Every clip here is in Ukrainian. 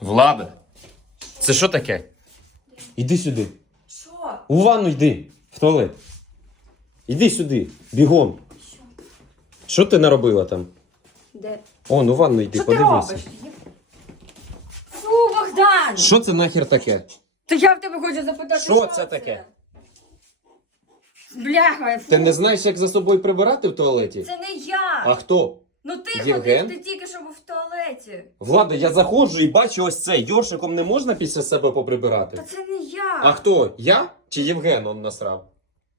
Влада, це що таке? Іди сюди. Що? У ванну йди, в туалет. Іди сюди, бігом. Що ти наробила там? Де? Он, у ванну йди, Що ти подивися. робиш? Фу, Богдан! Що це нахер таке? То я в тебе хочу запитати, Що це таке? Бляха, фу. Ти не знаєш, як за собою прибирати в туалеті? Це не я. А хто? Ну ти Євген? ходив, ти тільки що був в туалеті. Влада, я заходжу і бачу ось це. Йоршиком не можна після себе поприбирати. Та це не я. А хто? Я чи Євген он насрав?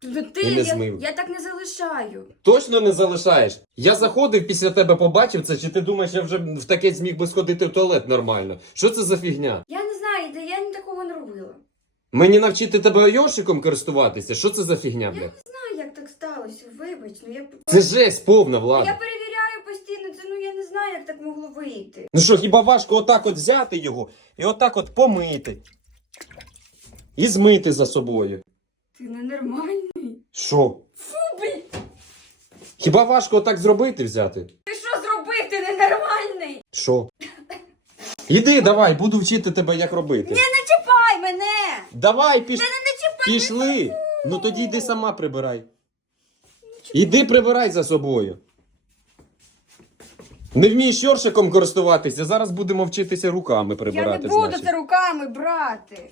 Ну ти, не я, змив. я так не залишаю. Точно не залишаєш. Я заходив після тебе, побачив це, чи ти думаєш, я вже в таке зміг би сходити в туалет нормально? Що це за фігня? Я не знаю, де я ні такого не робила. Мені навчити тебе йоршиком користуватися? Що це за фігня, бля? Не знаю, як так сталося. Вибач, ну я Це жесть повна, я влада. перевіряю постійно. Це ну я не знаю, як так могло вийти. Ну що, хіба важко отак от взяти його і отак от помити? І змити за собою. Ти ненормальний. Що? Фу, блін. Хіба важко отак зробити взяти? Ти що зробив? Ти ненормальний. Що? Іди, давай, буду вчити тебе, як робити. Не чіпай мене! Давай, піш... Не чіпай! пішли. Ну тоді йди сама прибирай. Іди прибирай за собою. Не вмієш Йоршиком користуватися, зараз будемо вчитися руками прибирати. Я не буду значить. це руками брати.